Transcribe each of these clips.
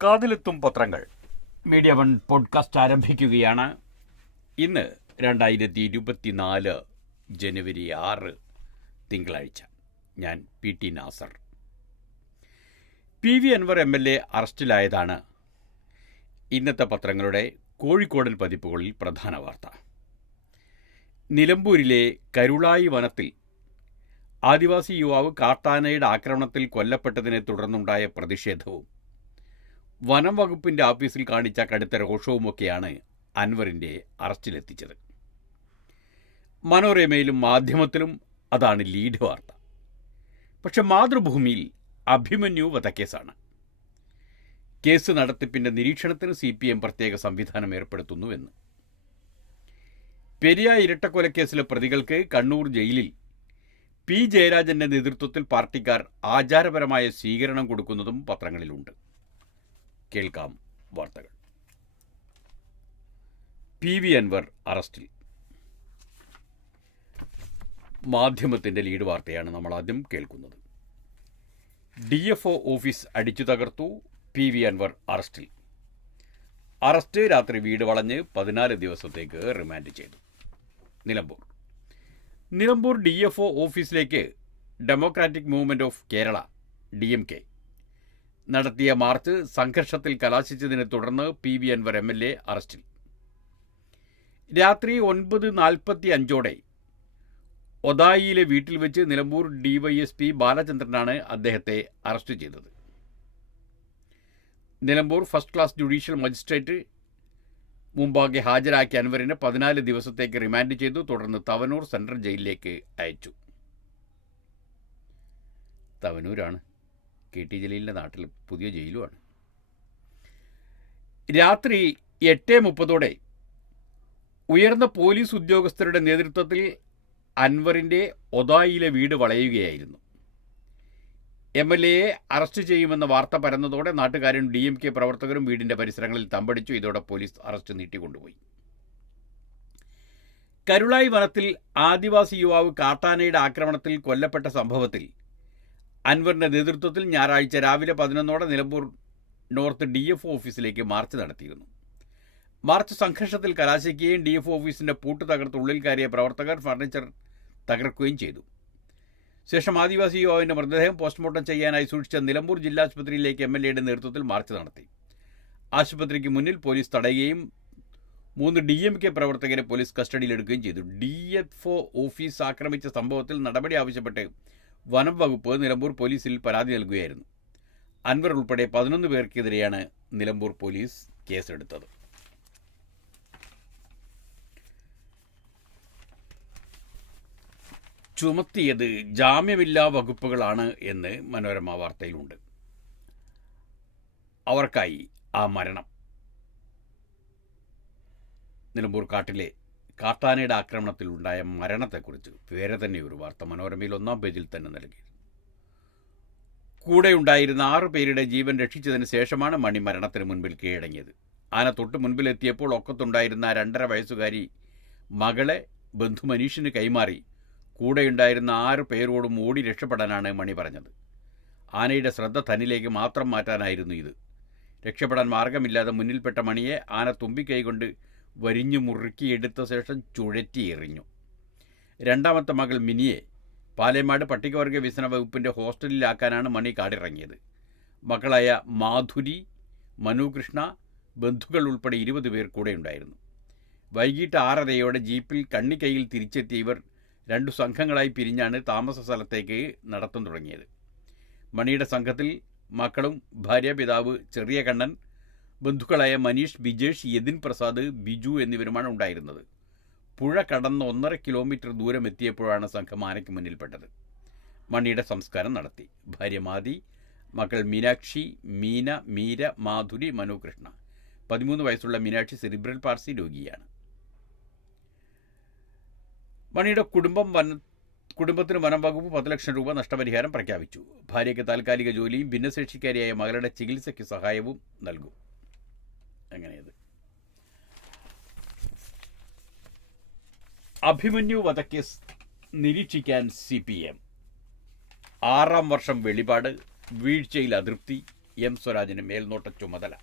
കാതിലെത്തും പത്രങ്ങൾ media one podcast ആരംഭിക്കുകയാണ്. ഇന്ന് 2024 ജനുവരി 6 തിങ്കളാഴ്ച. ഞാൻ PT Nasar. PV Anwar MLA അറസ്റ്റിലായതാണ് ഇന്നത്തെ പത്രങ്ങളുടെ കോഴിക്കോടൻ പതിപ്പുകളിൽ പ്രധാന വാർത്ത. നിലമ്പൂരിലെ കരുളായി വനത്തിൽ ആദിവാസി യുവാവ് കാട്ടാനയുടെ ആക്രമണത്തിൽ കൊല്ലപ്പെട്ടതിനെ തുടർന്നുണ്ടായ പ്രതിഷേധവും വനം വകുപ്പിൻ്റെ ഓഫീസിൽ കാണിച്ച കടുത്ത രോഷവുമൊക്കെയാണ് അൻവറിൻ്റെ അറസ്റ്റിലെത്തിച്ചത്. മനോരമയിലും മാധ്യമത്തിലും അതാണ് ലീഡ് വാർത്ത. പക്ഷെ മാതൃഭൂമിയിൽ അഭിമന്യു വധക്കേസാണ്. കേസ് നടത്തിപ്പിൻ്റെ നിരീക്ഷണത്തിന് CPM പ്രത്യേക സംവിധാനം ഏർപ്പെടുത്തുന്നുവെന്ന്. പെരിയ ഇരട്ടക്കൊലക്കേസിലെ പ്രതികൾക്ക് കണ്ണൂർ ജയിലിൽ P. ജയരാജൻ്റെ നേതൃത്വത്തിൽ പാർട്ടിക്കാർ ആചാരപരമായ സ്വീകരണം കൊടുക്കുന്നതും പത്രങ്ങളിലുണ്ട്. കേൾക്കാം വാർത്തകൾ. PV അൻവർ അറസ്റ്റിൽ. മാധ്യമത്തിൻ്റെ ലീഡ് വാർത്തയാണ് നമ്മൾ ആദ്യം കേൾക്കുന്നത്. DFO ഓഫീസ് അടിച്ചു തകർത്തു, PV അൻവർ അറസ്റ്റിൽ. അറസ്റ്റ് രാത്രി വീട് വളഞ്ഞ് 14 ദിവസത്തേക്ക് റിമാൻഡ് ചെയ്തു. നിലമ്പൂർ DFO ഓഫീസിലേക്ക് democratic movement of Kerala DMK നടത്തിയ മാർച്ച് സംഘർഷത്തിൽ കലാശിച്ചതിനെ തുടർന്ന് PV അൻവർ MLA അറസ്റ്റിൽ. രാത്രി 9:45 ഒതായിയിലെ വീട്ടിൽ വെച്ച് നിലമ്പൂർ DYSP ബാലചന്ദ്രനാണ് അദ്ദേഹത്തെ അറസ്റ്റ് ചെയ്തത്. Nilambur first class judicial magistrate മുമ്പാകെ ഹാജരാക്കിയ അൻവറിനെ 14 ദിവസത്തേക്ക് റിമാൻഡ് ചെയ്തു. തുടർന്ന് തവനൂർ സെൻട്രൽ ജയിലിലേക്ക് അയച്ചു. തവനൂരാണ് KT ജലീലിൻ്റെ നാട്ടിൽ പുതിയ ജയിലുമാണ്. രാത്രി 8:30 ഉയർന്ന പോലീസ് ഉദ്യോഗസ്ഥരുടെ നേതൃത്വത്തിൽ അൻവറിൻ്റെ ഒതായിലെ വീട് വളയുകയായിരുന്നു. MLAയെ അറസ്റ്റ് ചെയ്യുമെന്ന വാർത്ത പരന്നതോടെ നാട്ടുകാരും DMK പ്രവർത്തകരും വീടിൻ്റെ പരിസരങ്ങളിൽ തമ്പടിച്ചു. ഇതോടെ പോലീസ് അറസ്റ്റ് നീട്ടിക്കൊണ്ടുപോയി. കരുളായി വനത്തിൽ ആദിവാസി യുവാവ് കാട്ടാനയുടെ ആക്രമണത്തിൽ കൊല്ലപ്പെട്ട സംഭവത്തിൽ അൻവറിൻ്റെ നേതൃത്വത്തിൽ ഞായറാഴ്ച രാവിലെ 11 നിലമ്പൂർ നോർത്ത് DFO ഓഫീസിലേക്ക് മാർച്ച് നടത്തിയിരുന്നു. മാർച്ച് സംഘർഷത്തിൽ കലാശിക്കുകയും DFO ഓഫീസിൻ്റെ പൂട്ട് തകർത്ത് ഉള്ളിൽ കയറിയ പ്രവർത്തകർ ഫർണിച്ചർ തകർക്കുകയും ചെയ്തു. ശേഷം ആദിവാസി യുവാവിൻ്റെ മൃതദേഹം പോസ്റ്റ്മോർട്ടം ചെയ്യാനായി സൂക്ഷിച്ച നിലമ്പൂർ ജില്ലാ ആശുപത്രിയിലേക്ക് MLAയുടെ നേതൃത്വത്തിൽ മാർച്ച് നടത്തി. ആശുപത്രിക്ക് മുന്നിൽ പോലീസ് തടയുകയും 3 DMK പ്രവർത്തകരെ പോലീസ് കസ്റ്റഡിയിലെടുക്കുകയും ചെയ്തു. DFO ഓഫീസ് ആക്രമിച്ച സംഭവത്തിൽ നടപടി ആവശ്യപ്പെട്ട് വനം വകുപ്പ് നിലമ്പൂർ പോലീസിൽ പരാതി നൽകുകയായിരുന്നു. അൻവർ ഉൾപ്പെടെ 11 പേർക്കെതിരെയാണ് നിലമ്പൂർ പോലീസ് കേസെടുത്തത്. ചുമത്തിയത് ജാമ്യമില്ലാ വകുപ്പുകളാണ് എന്ന് മനോരമ വാർത്തയിലുണ്ട്. അവർക്കായി ആ മരണം. നിലമ്പൂർ കാട്ടിലെ കാട്ടാനയുടെ ആക്രമണത്തിലുണ്ടായ മരണത്തെക്കുറിച്ച് വേറെ തന്നെ ഒരു വാർത്ത മനോരമയിൽ 1-ാം പേജിൽ തന്നെ നൽകി. കൂടെ ഉണ്ടായിരുന്ന 6 പേരുടെ ജീവൻ രക്ഷിച്ചതിന് ശേഷമാണ് മണി മരണത്തിന് മുൻപിൽ കീഴടങ്ങിയത്. ആന തൊട്ട് മുൻപിലെത്തിയപ്പോൾ ഒക്കത്തുണ്ടായിരുന്ന 2.5 വയസ്സുകാരി മകളെ ബന്ധു മനീഷിന് കൈമാറി കൂടെയുണ്ടായിരുന്ന 6 പേരോടും ഓടി രക്ഷപ്പെടാനാണ് മണി പറഞ്ഞത്. ആനയുടെ ശ്രദ്ധ തന്നിലേക്ക് മാത്രം മാറ്റാനായിരുന്നു ഇത്. രക്ഷപ്പെടാൻ മാർഗമില്ലാതെ മുന്നിൽപ്പെട്ട മണിയെ ആന തുമ്പിക്കൈകൊണ്ട് വരിഞ്ഞു മുറുക്കിയെടുത്ത ശേഷം ചുഴറ്റി എറിഞ്ഞു. 2ാമത്തെ മകൾ മിനിയെ പാലേമാട് പട്ടികവർഗ വികസന വകുപ്പിൻ്റെ ഹോസ്റ്റലിലാക്കാനാണ് മണി കാടിറങ്ങിയത്. മക്കളായ മാധുരി, മനുകൃഷ്ണ, ബന്ധുക്കൾ ഉൾപ്പെടെ 20 പേർ കൂടെയുണ്ടായിരുന്നു. വൈകിട്ട് 6:30 ജീപ്പിൽ കണ്ണിക്കൈയിൽ തിരിച്ചെത്തിയ ഇവർ 2 സംഘങ്ങളായി പിരിഞ്ഞാണ് താമസ സ്ഥലത്തേക്ക് നടത്തം തുടങ്ങിയത്. മണിയുടെ സംഘത്തിൽ മക്കളും ഭാര്യ, പിതാവ് ചെറിയ കണ്ണൻ, ബന്ധുക്കളായ മനീഷ്, ബിജേഷ്, യതിൻ പ്രസാദ്, ബിജു എന്നിവരുമാണ് ഉണ്ടായിരുന്നത്. പുഴ കടന്ന് 1.5 കിലോമീറ്റർ ദൂരം എത്തിയപ്പോഴാണ് സംഘം ആനയ്ക്ക് മുന്നിൽപ്പെട്ടത്. മണിയുടെ സംസ്കാരം നടത്തി. ഭാര്യ മാതി, മക്കൾ മീനാക്ഷി, മീന, മീര, മാധുരി, മനുകൃഷ്ണ. 13 വയസ്സുള്ള മീനാക്ഷി സെറിബ്രൽ പാൾസി രോഗിയാണ്. മണിയുടെ കുടുംബത്തിന് വനം വകുപ്പ് 10 ലക്ഷം രൂപ നഷ്ടപരിഹാരം പ്രഖ്യാപിച്ചു. ഭാര്യയ്ക്ക് താൽക്കാലിക ജോലിയും ഭിന്നശേഷിക്കാരിയായ മകളുടെ ചികിത്സയ്ക്ക് സഹായവും നൽകും. അങ്ങനെയത്. അഭിമന്യു വധക്കേസ് നിരീക്ഷിക്കാൻ CPM. 6ാം വർഷം വെളിപാട്, വീഴ്ചയിൽ അതൃപ്തി, എം സ്വരാജിന് മേൽനോട്ട ചുമതല.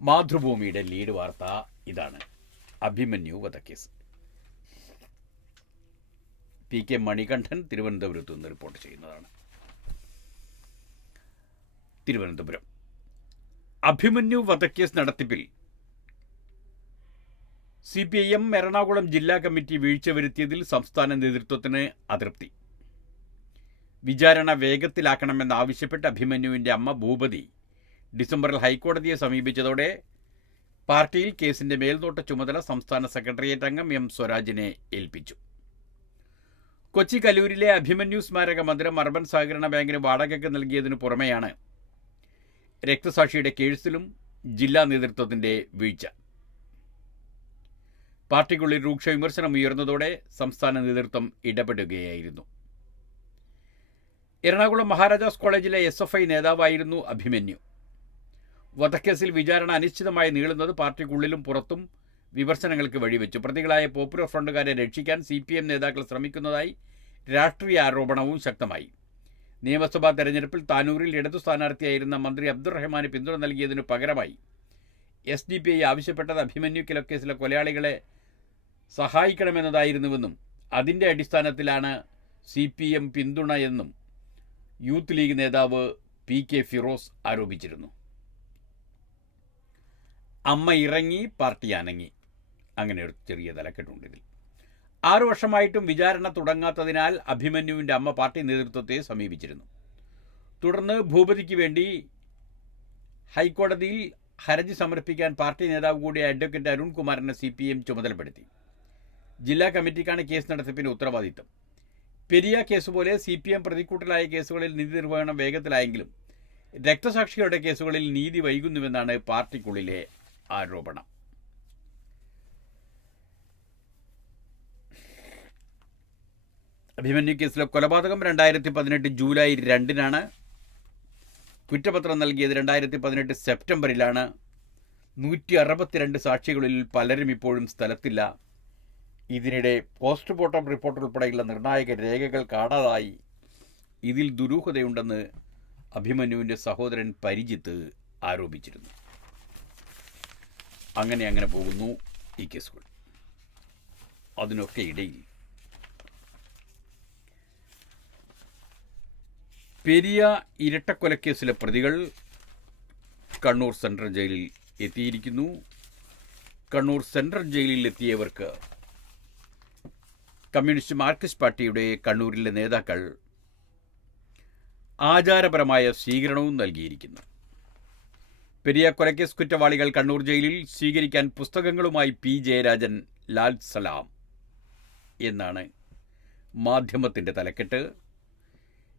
മാതൃഭൂമിയുടെ ലീഡ് വാർത്ത ഇതാണ്. അഭിമന്യു വധക്കേസ്. പി കെ മണികണ്ഠൻ തിരുവനന്തപുരത്ത് നിന്ന് റിപ്പോർട്ട് ചെയ്യുന്നതാണ്. തിരുവനന്തപുരം. അഭിമന്യു വധക്കേസ് നടത്തിപ്പിൽ CPIM എറണാകുളം ജില്ലാ കമ്മിറ്റി വീഴ്ച വരുത്തിയതിൽ സംസ്ഥാന നേതൃത്വത്തിന് അതൃപ്തി. വിചാരണ വേഗത്തിലാക്കണമെന്നാവശ്യപ്പെട്ട് അഭിമന്യുവിൻ്റെ അമ്മ ഭൂപതി ഡിസംബറിൽ ഹൈക്കോടതിയെ സമീപിച്ചതോടെ പാർട്ടിയിൽ കേസിന്റെ മേൽനോട്ട ചുമതല സംസ്ഥാന സെക്രട്ടേറിയറ്റ് അംഗം എം സ്വരാജിനെ ഏൽപ്പിച്ചു. കൊച്ചി കലൂരിലെ അഭിമന്യു സ്മാരക മന്ദിരം അർബൻ സഹകരണ ബാങ്കിന് വാടകയ്ക്ക് നൽകിയതിനു പുറമെയാണ് രക്തസാക്ഷിയുടെ കേസിലും ജില്ലാ നേതൃത്വത്തിന്റെ വീഴ്ച. പാർട്ടിക്കുള്ളിൽ രൂക്ഷ വിമർശനം ഉയർന്നതോടെ സംസ്ഥാന നേതൃത്വം ഇടപെടുകയായിരുന്നു. എറണാകുളം മഹാരാജാസ് കോളേജിലെ SFI നേതാവായിരുന്നു അഭിമന്യു. വധക്കേസിൽ വിചാരണ അനിശ്ചിതമായി നീളുന്നത് പാർട്ടിക്കുള്ളിലും പുറത്തും വിമർശനങ്ങൾക്ക് വഴിവെച്ചു. പ്രതികളായ പോപ്പുലർ ഫ്രണ്ടുകാരെ രക്ഷിക്കാൻ CPM നേതാക്കൾ ശ്രമിക്കുന്നതായി രാഷ്ട്രീയ ആരോപണവും ശക്തമായി. നിയമസഭാ തെരഞ്ഞെടുപ്പിൽ താനൂരിൽ ഇടതു സ്ഥാനാർത്ഥിയായിരുന്ന മന്ത്രി അബ്ദുറഹ്മാന് പിന്തുണ നൽകിയതിനു പകരമായി SDPI ആവശ്യപ്പെട്ടത് അഭിമന്യു കൊലക്കേസിലെ കൊലയാളികളെ സഹായിക്കണമെന്നതായിരുന്നുവെന്നും അതിൻ്റെ അടിസ്ഥാനത്തിലാണ് CPM പിന്തുണയെന്നും യൂത്ത് ലീഗ് നേതാവ് PK ഫിറോസ് ആരോപിച്ചിരുന്നു. അമ്മ ഇറങ്ങി, പാർട്ടി അനങ്ങി. അങ്ങനെ ഒരു ചെറിയ തലക്കെട്ടുണ്ട് ഇതിൽ. 6 വർഷമായിട്ടും വിചാരണ തുടങ്ങാത്തതിനാൽ അഭിമന്യുവിൻ്റെ അമ്മ പാർട്ടി നേതൃത്വത്തെ സമീപിച്ചിരുന്നു. തുടർന്ന് ഭൂപതിക്ക് വേണ്ടി ഹൈക്കോടതിയിൽ ഹർജി സമർപ്പിക്കാൻ പാർട്ടി നേതാവ് കൂടിയ അഡ്വക്കേറ്റ് അരുൺകുമാറിനെ CPM ചുമതലപ്പെടുത്തി. ജില്ലാ കമ്മിറ്റിക്കാണ് കേസ് നടത്തിപ്പിന് ഉത്തരവാദിത്തം. പെരിയ കേസ് പോലെ CPM പ്രതിക്കൂട്ടിലായ കേസുകളിൽ നീതി നിർവഹണം വേഗത്തിലായെങ്കിലും രക്തസാക്ഷികളുടെ കേസുകളിൽ നീതി വൈകുന്നുവെന്നാണ് പാർട്ടിക്കുള്ളിലെ ആരോപണം. അഭിമന്യു കേസിലെ കൊലപാതകം 2018 ജൂലൈ 2-നാണ്. കുറ്റപത്രം നൽകിയത് 2018 സെപ്റ്റംബറിലാണ്. 162 സാക്ഷികളിൽ പലരും ഇപ്പോഴും സ്ഥലത്തില്ല. ഇതിനിടെ പോസ്റ്റ്മോർട്ടം റിപ്പോർട്ട് ഉൾപ്പെടെയുള്ള നിർണായക രേഖകൾ കാണാതായി. ഇതിൽ ദുരൂഹതയുണ്ടെന്ന് അഭിമന്യുവിൻ്റെ സഹോദരൻ പരിജിത്ത് ആരോപിച്ചിരുന്നു. അങ്ങനെ പോകുന്നു ഈ കേസുകൾ. അതിനൊക്കെ ഇടയിൽ പെരിയ ഇരട്ടക്കൊലക്കേസിലെ പ്രതികൾ കണ്ണൂർ സെൻട്രൽ ജയിലിൽ എത്തിയിരിക്കുന്നു. കണ്ണൂർ സെൻട്രൽ ജയിലിൽ എത്തിയവർക്ക് കമ്മ്യൂണിസ്റ്റ് മാർക്സിസ്റ്റ് പാർട്ടിയുടെ കണ്ണൂരിലെ നേതാക്കൾ ആചാരപരമായ സ്വീകരണവും നൽകിയിരിക്കുന്നു. പെരിയ കൊലക്കേസ് കുറ്റവാളികൾ കണ്ണൂർ ജയിലിൽ സ്വീകരിക്കാൻ പുസ്തകങ്ങളുമായി P. ജയരാജൻ, ലാൽ സലാം എന്നാണ് മാധ്യമത്തിൻ്റെ തലക്കെട്ട്.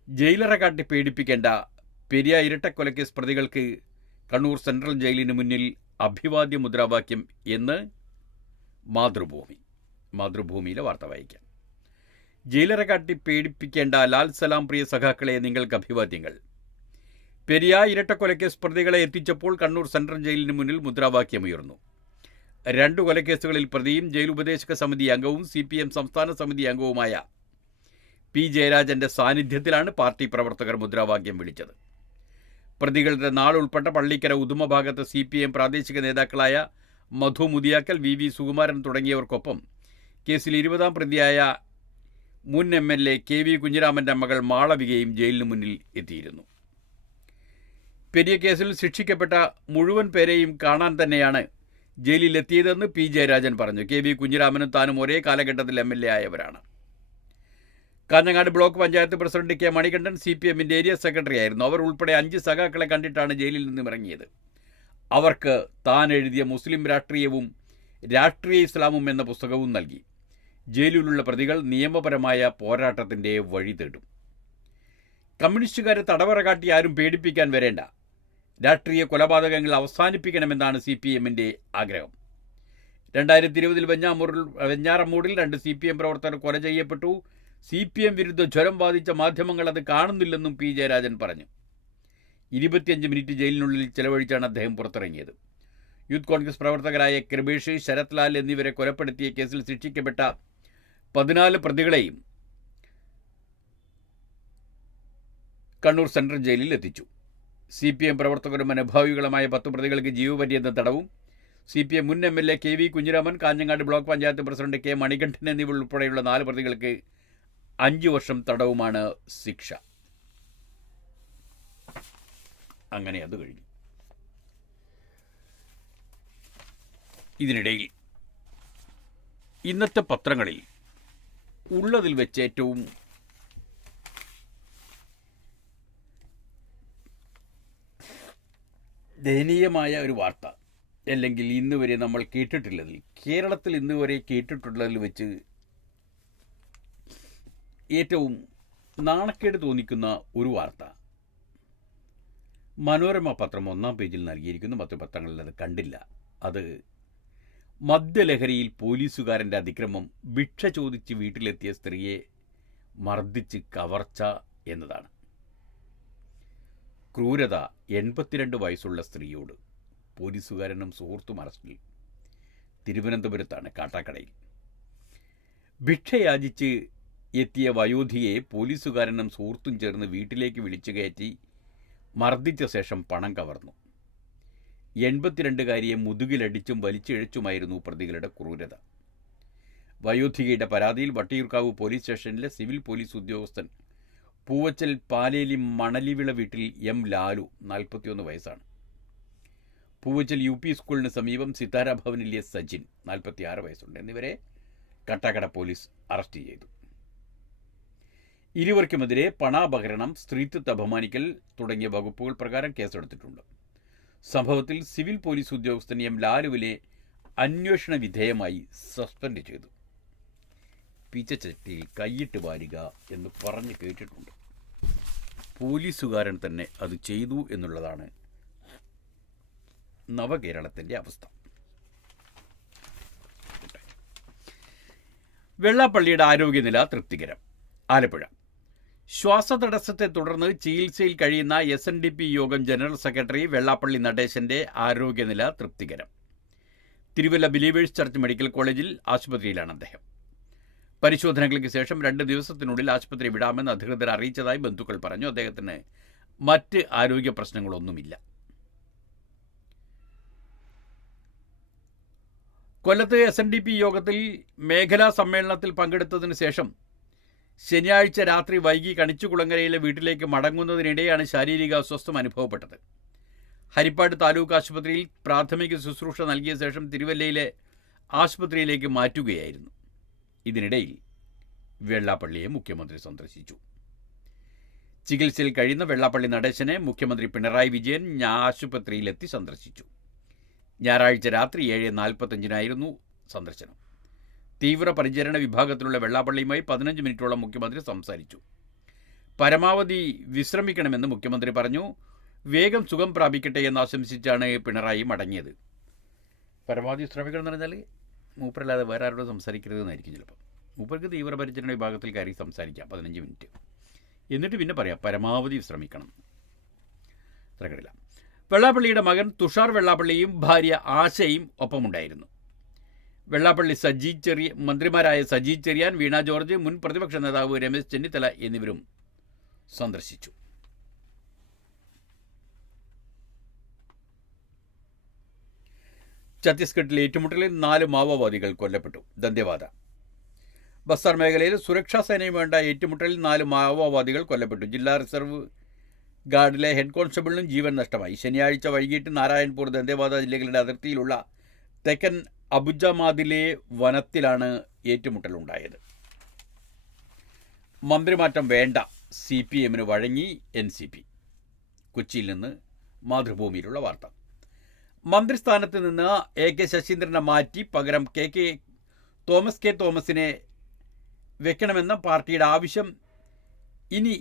ജയിലറെ കാട്ടി പേടിപ്പിക്കേണ്ട, പെരിയ ഇരട്ടക്കൊലക്കേസ് പ്രതികൾക്ക് കണ്ണൂർ സെൻട്രൽ ജയിലിന് മുന്നിൽ അഭിവാദ്യ മുദ്രാവാക്യം എന്ന് മാതൃഭൂമിയിലെ വാർത്ത വായിക്കാം. ജയിലറെ കാട്ടി പേടിപ്പിക്കേണ്ട, ലാൽ സലാം പ്രിയ സഖാക്കളെ, നിങ്ങൾക്ക് അഭിവാദ്യങ്ങൾ. പെരിയ ഇരട്ടക്കൊലക്കേസ് പ്രതികളെ എത്തിച്ചപ്പോൾ കണ്ണൂർ സെൻട്രൽ ജയിലിന് മുന്നിൽ മുദ്രാവാക്യമുയർന്നു. 2 കൊലക്കേസുകളിൽ പ്രതിയും ജയിൽ ഉപദേശക സമിതി അംഗവും CPM സംസ്ഥാന സമിതി അംഗവുമായ P. ജയരാജന്റെ സാന്നിധ്യത്തിലാണ് പാർട്ടി പ്രവർത്തകർ മുദ്രാവാക്യം വിളിച്ചത്. പ്രതികളുടെ നാളുൾപ്പെട്ട പള്ളിക്കര ഉദുമ ഭാഗത്ത് CPM പ്രാദേശിക നേതാക്കളായ മധു മുതിയാക്കൽ, VV സുകുമാരൻ തുടങ്ങിയവർക്കൊപ്പം കേസിൽ 20-ാം പ്രതിയായ മുൻ MLA KV കുഞ്ഞിരാമൻ്റെ മകൾ മാളവികയും ജയിലിന് മുന്നിൽ എത്തിയിരുന്നു. പെരിയ കേസിൽ ശിക്ഷിക്കപ്പെട്ട മുഴുവൻ പേരെയും കാണാൻ തന്നെയാണ് ജയിലിലെത്തിയതെന്ന് P. ജയരാജൻ പറഞ്ഞു. KV കുഞ്ഞിരാമനും താനും ഒരേ കാലഘട്ടത്തിൽ MLA ആയവരാണ്. Kanhangad block panchayat president K. Manikandan CPMന്റെ ഏരിയ സെക്രട്ടറി ആയിരുന്നു. അവർ ഉൾപ്പെടെ 5 സഖാക്കളെ കണ്ടിട്ടാണ് ജയിലിൽ നിന്നും ഇറങ്ങിയത്. അവർക്ക് താൻ എഴുതിയ മുസ്ലിം രാഷ്ട്രീയവും രാഷ്ട്രീയ ഇസ്ലാമും എന്ന പുസ്തകവും നൽകി. ജയിലിലുള്ള പ്രതികൾ നിയമപരമായ പോരാട്ടത്തിൻ്റെ വഴി തേടും. കമ്മ്യൂണിസ്റ്റുകാരെ തടവറ കാട്ടി ആരും പേടിപ്പിക്കാൻ വരേണ്ട. രാഷ്ട്രീയ കൊലപാതകങ്ങൾ അവസാനിപ്പിക്കണമെന്നാണ് CPMന്റെ ആഗ്രഹം. 2020 വെഞ്ഞാറമൂടിൽ 2 CPM പ്രവർത്തകർ കൊല ചെയ്യപ്പെട്ടു. CPM വിരുദ്ധ ജ്വരം ബാധിച്ച മാധ്യമങ്ങൾ അത് കാണുന്നില്ലെന്നും P. ജയരാജൻ പറഞ്ഞു. 25 മിനിറ്റ് ജയിലിനുള്ളിൽ ചെലവഴിച്ചാണ് അദ്ദേഹം പുറത്തിറങ്ങിയത്. യൂത്ത് കോൺഗ്രസ് പ്രവർത്തകരായ കൃപേഷ്, ശരത് ലാൽ എന്നിവരെ കൊലപ്പെടുത്തിയ കേസിൽ ശിക്ഷിക്കപ്പെട്ട 14 പ്രതികളെയും കണ്ണൂർ സെൻട്രൽ ജയിലിൽ എത്തിച്ചു. CPM പ്രവർത്തകരും അനുഭാവികളുമായ 10 പ്രതികൾക്ക് ജീവപര്യന്തം തടവും. CPM മുൻ MLA KV Kunhiraman, Kanhangad block panchayat president K Manikandan എന്നിവർ ഉൾപ്പെടെയുള്ള 4 പ്രതികൾക്ക് 5 വർഷം തടവുമാണ് ശിക്ഷ. അങ്ങനെ അത് കഴിഞ്ഞു. ഇതിനിടയിൽ ഇന്നത്തെ പത്രങ്ങളിൽ ഉള്ളതിൽ വെച്ച് ഏറ്റവും ദയനീയമായ ഒരു വാർത്ത, അല്ലെങ്കിൽ ഇന്ന് വരെ നമ്മൾ കേട്ടിട്ടുള്ളതിൽ, കേരളത്തിൽ ഇന്ന് വരെ കേട്ടിട്ടുള്ളതിൽ വെച്ച് ഏറ്റവും നാണക്കേട് തോന്നിക്കുന്ന ഒരു വാർത്ത മനോരമ പത്രം 1-ാം പേജിൽ നൽകിയിരിക്കുന്നു. മറ്റു പത്രങ്ങളിൽ അത് കണ്ടില്ല. അത് മദ്യലഹരിയിൽ പോലീസുകാരൻ്റെ അതിക്രമം, ഭിക്ഷ ചോദിച്ച് വീട്ടിലെത്തിയ സ്ത്രീയെ മർദ്ദിച്ച് കവർച്ച എന്നതാണ്. ക്രൂരത. 82 വയസ്സുള്ള സ്ത്രീയോട് പോലീസുകാരനും സുഹൃത്തും അറസ്റ്റിൽ. തിരുവനന്തപുരത്താണ്, കാട്ടാക്കടയിൽ. ഭിക്ഷയാചിച്ച് എത്തിയ വയോധികയെ പോലീസുകാരനും സുഹൃത്തും ചേർന്ന് വീട്ടിലേക്ക് വിളിച്ചു കയറ്റി മർദ്ദിച്ച ശേഷം പണം കവർന്നു. 82കാരിയെ മുതുകിലടിച്ചും വലിച്ചിഴച്ചുമായിരുന്നു പ്രതികളുടെ ക്രൂരത. വയോധികയുടെ പരാതിയിൽ വട്ടിയൂർക്കാവ് പോലീസ് സ്റ്റേഷനിലെ സിവിൽ പോലീസ് ഉദ്യോഗസ്ഥൻ പൂവച്ചൽ പാലേലി മണലിവിള വീട്ടിൽ M. ലാലു 41 വയസ്സാണ്. പൂവച്ചൽ UP സ്കൂളിന് സമീപം സിതാര ഭവനിലെ സജിൻ 46 വയസ്സുണ്ട്. എന്നിവരെ കാട്ടാക്കട പോലീസ് അറസ്റ്റ് ചെയ്തു. ഇരുവർക്കുമെതിരെ പണാപഹരണം, സ്ത്രീത്വത്തെ അപമാനിക്കൽ തുടങ്ങിയ വകുപ്പുകൾ പ്രകാരം കേസെടുത്തിട്ടുണ്ട്. സംഭവത്തിൽ സിവിൽ പോലീസ് ഉദ്യോഗസ്ഥൻ M. ലാലുവിനെ അന്വേഷണ വിധേയമായി സസ്പെൻഡ് ചെയ്തു. പീച്ചച്ചട്ടിയിൽ കൈയിട്ട് വാരുക എന്ന് പറഞ്ഞ് കേട്ടിട്ടുണ്ട്. പോലീസുകാരൻ തന്നെ അത് ചെയ്തു എന്നുള്ളതാണ് നവകേരളത്തിൻ്റെ അവസ്ഥ. വെള്ളാപ്പള്ളിയുടെ ആരോഗ്യനില തൃപ്തികരം. ആലപ്പുഴ. ശ്വാസതടസ്സത്തെ തുടർന്ന് ചികിത്സയിൽ കഴിയുന്ന SNDP യോഗം ജനറൽ സെക്രട്ടറി വെള്ളാപ്പള്ളി നടേശൻ്റെ ആരോഗ്യനില തൃപ്തികരം. തിരുവല്ല ബിലീവേഴ്സ് ചർച്ച് മെഡിക്കൽ കോളേജിൽ ആശുപത്രിയിലാണ് അദ്ദേഹം. പരിശോധനകൾക്ക് ശേഷം 2 ദിവസത്തിനുള്ളിൽ ആശുപത്രി വിടാമെന്ന് അധികൃതർ അറിയിച്ചതായി ബന്ധുക്കൾ പറഞ്ഞു. അദ്ദേഹത്തിന് മറ്റ് ആരോഗ്യ പ്രശ്നങ്ങളൊന്നുമില്ല. കൊല്ലത്ത് SNDP യോഗത്തിൽ മേഖലാ സമ്മേളനത്തിൽ പങ്കെടുത്തതിന് ശേഷം ശനിയാഴ്ച രാത്രി വൈകി കണിച്ചുകുളങ്ങരയിലെ വീട്ടിലേക്ക് മടങ്ങുന്നതിനിടെയാണ് ശാരീരിക അസ്വസ്ഥം അനുഭവപ്പെട്ടത്. ഹരിപ്പാട് താലൂക്ക് ആശുപത്രിയിൽ പ്രാഥമിക ശുശ്രൂഷ നൽകിയ ശേഷം തിരുവല്ലയിലെ ആശുപത്രിയിലേക്ക് മാറ്റുകയായിരുന്നു. ഇതിനിടയിൽ വെള്ളാപ്പള്ളിയെ മുഖ്യമന്ത്രി സന്ദർശിച്ചു. ചികിത്സയിൽ കഴിയുന്ന വെള്ളാപ്പള്ളി നടേശനെ മുഖ്യമന്ത്രി പിണറായി വിജയൻ ആശുപത്രിയിലെത്തി സന്ദർശിച്ചു. ഞായറാഴ്ച രാത്രി 7:45 സന്ദർശനം. തീവ്രപരിചരണ വിഭാഗത്തിലുള്ള വെള്ളാപ്പള്ളിയുമായി 15 മിനിറ്റോളം മുഖ്യമന്ത്രി സംസാരിച്ചു. പരമാവധി വിശ്രമിക്കണമെന്ന് മുഖ്യമന്ത്രി പറഞ്ഞു. വേഗം സുഖം പ്രാപിക്കട്ടെ എന്ന് ആശംസിച്ചാണ് പിണറായി മടങ്ങിയത്. പരമാവധി വിശ്രമിക്കണം എന്ന് പറഞ്ഞാൽ മൂപ്പരല്ലാതെ വേറെ ആരോടും സംസാരിക്കരുതെന്നായിരിക്കും ചിലപ്പോൾ. മൂപ്പർക്ക് തീവ്രപരിചരണ വിഭാഗത്തിൽ കയറി സംസാരിക്കാം 15 മിനിറ്റ്, എന്നിട്ട് പിന്നെ പറയാം പരമാവധി വിശ്രമിക്കണം. തിരക്കിടില്ല. വെള്ളാപ്പള്ളിയുടെ മകൻ തുഷാർ വെള്ളാപ്പള്ളിയും ഭാര്യ ആശയും ഒപ്പമുണ്ടായിരുന്നു. വെള്ളാപ്പള്ളി മന്ത്രിമാരായ സജി ചെറിയാൻ, വീണ ജോർജ്, മുൻ പ്രതിപക്ഷ നേതാവ് രമേശ് ചെന്നിത്തല എന്നിവരും സന്ദർശിച്ചു. ഛത്തീസ്ഗഡിലെ ഏറ്റുമുട്ടലിൽ 4 മാവോവാദികൾ കൊല്ലപ്പെട്ടു. ദന്തേവാദ. ബസ്താർ മേഖലയിൽ സുരക്ഷാ സേനയും വേണ്ട ഏറ്റുമുട്ടലിൽ 4 മാവോവാദികൾ കൊല്ലപ്പെട്ടു. ജില്ലാ റിസർവ് ഗാർഡിലെ ഹെഡ് കോൺസ്റ്റബിളിനും ജീവൻ നഷ്ടമായി. ശനിയാഴ്ച വൈകിട്ട് നാരായൺപൂർ, ദന്തേവാദ ജില്ലകളുടെ അതിർത്തിയിലുള്ള തെക്കൻ അബുജമാദിലെ വനത്തിലാണ് ഏറ്റുമുട്ടലുണ്ടായത്. മന്ത്രിമാറ്റം വേണ്ട, CPM വഴങ്ങി NCP. കൊച്ചിയിൽ നിന്ന് മാതൃഭൂമിയിലുള്ള വാർത്ത. മന്ത്രിസ്ഥാനത്ത് നിന്ന് AK ശശീന്ദ്രനെ മാറ്റി പകരം തോമസ് കെ തോമസിനെ വെക്കണമെന്ന പാർട്ടിയുടെ ആവശ്യം ഇനി